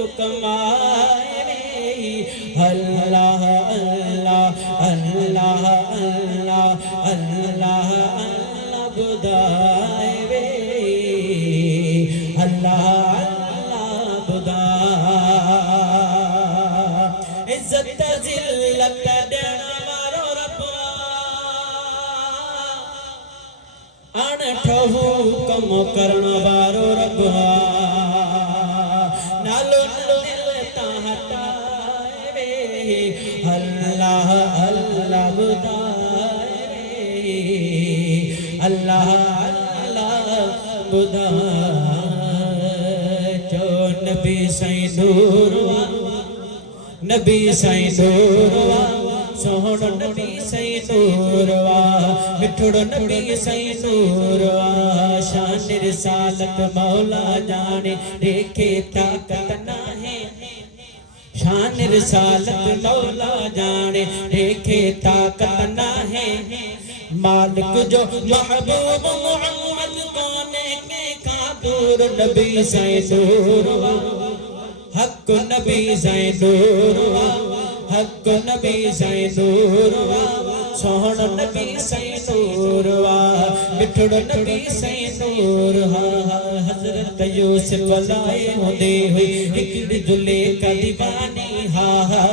जो कमाए रे। अल्लाह अल्लाह अल्लाह अल्लाह अल्लाह अल्लाह बुदाए रे। अल्लाह अल्लाह बुदा इज्जत जिल्लत देना मारो रब्बा अनठो हुकम करण वारो रब्बा नालो दिल ता हटाए रे। अल्लाह अल्लाह बुदाए रे। अल्लाह अल्लाह बुदाए जो नबी साईं दूरवा नबी साईं दूरवा सोहण नबी साईं दूरवा मिठड़ो नबी साईं दूरवा शान रिसालत मौला जाने देखे ताकत ना है। शान रिसालत मौला जाने देखे ताकत ना है। मालिक जो महबूब मोहम्मद कोने के कादूर नबी साईं दूरवा हक नबी साईं दूरवा हक नबी साईं दूरवा सोहण नबी साईं दूरवा मिठड़ो नबी साईं दूरवा हजरत यूसुफ लाए होंदे हुई हिकड़ी जुलेखा दीवानी हा हा